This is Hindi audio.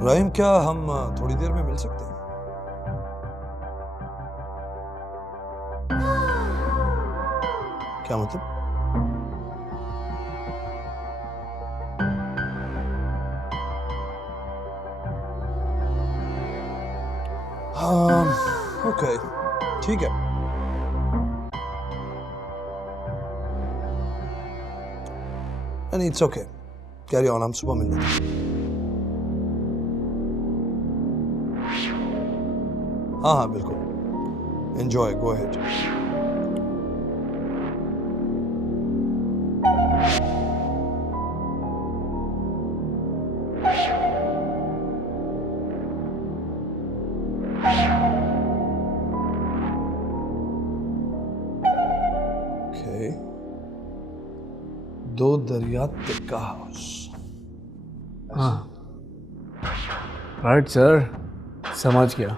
रहीम, क्या हम थोड़ी देर में मिल सकते हैं? क्या मतलब? हाँ, ओके, ठीक है। नहीं, इट्स ओके, कैरी ऑन, हम सुबह मिल लेते हैं। हाँ हाँ बिल्कुल, एंजॉय, गो अहेड। ओके, दो दरिया तिक्का हाउस। हाँ राइट सर, समझ गया।